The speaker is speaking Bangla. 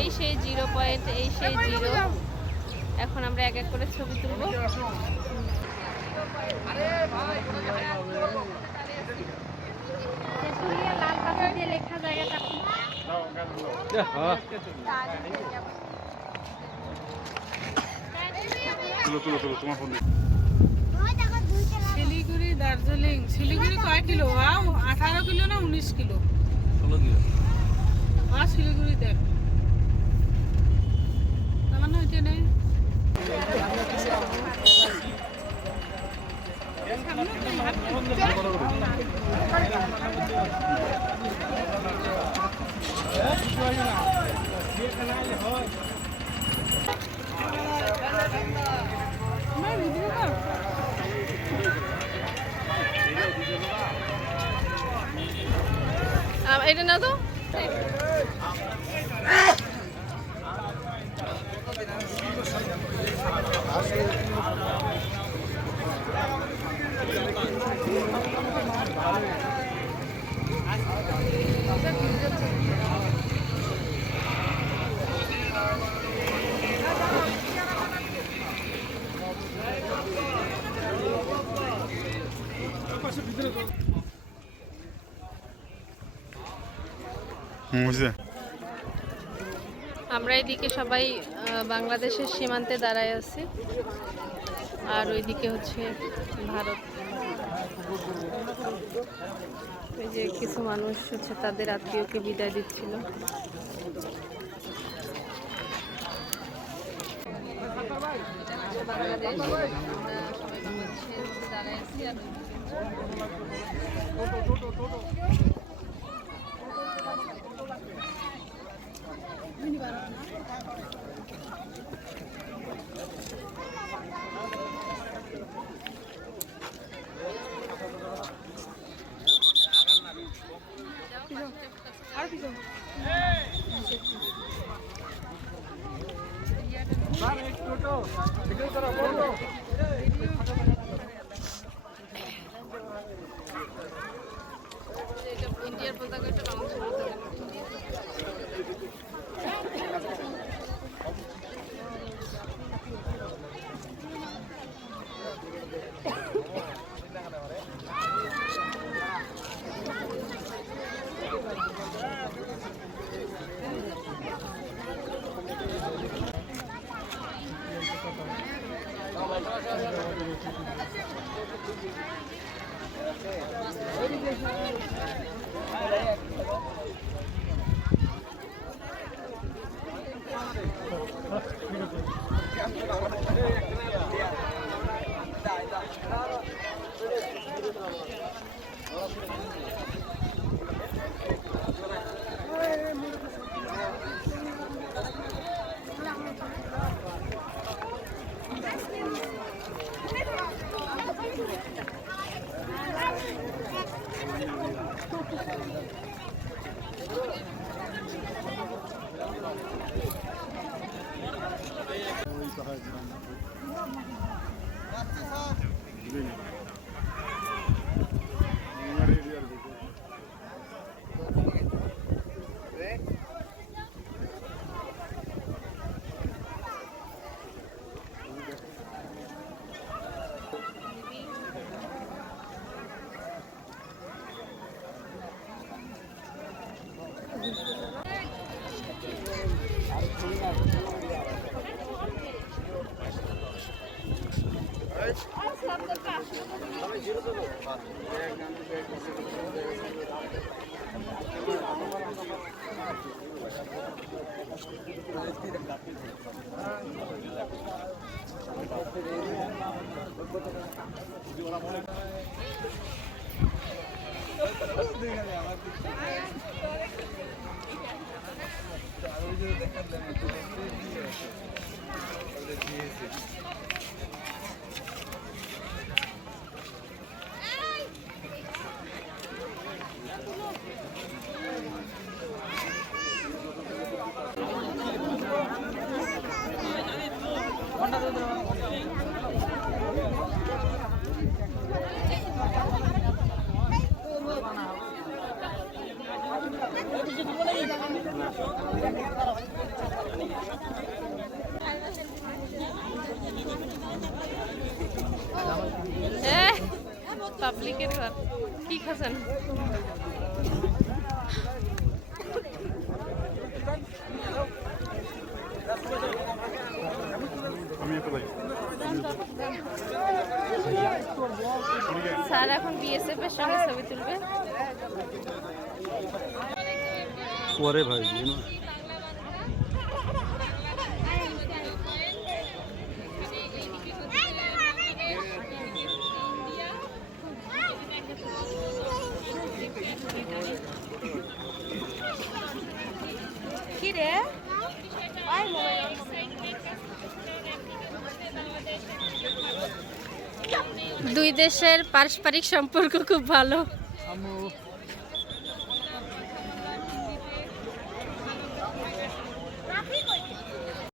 এই সেই 0 পয়েন্ট, এই সেই 0। এখন আমরা এক এক করে ছবি তুলব। লেখা জায়গাটা শিলিগুড়ি দার্জিলিং। শিলিগুড়ি কয় কিলো? 18 কিলো না 19 কিলো? 16 কিলো। শিলিগুড়ি দেখ তার মানে ওইটা নেই। এটা না তো আমরা এদিকে সবাই বাংলাদেশের সীমান্তে দাঁড়ায় আছি, আর ওইদিকে হচ্ছে ভারত। এই যে কিছু মানুষ হচ্ছে তাদের আত্মীয়কে বিদায় দিচ্ছিল। বাংলাদেশ, আমরা সবাই বাংলাদেশের মধ্যে দাঁড়ায় আছি। আর ইন্ডিয়ার পতাকাটা বাংলাদেশের পতাকা। পাবলিকের ঘর কি খাচ্ছেন? স্যার এখন বিএসএফ এর সঙ্গে ছবি তুলবে। পরে ভাই কি রে? দুই দেশের পারস্পরিক সম্পর্ক খুব ভালো।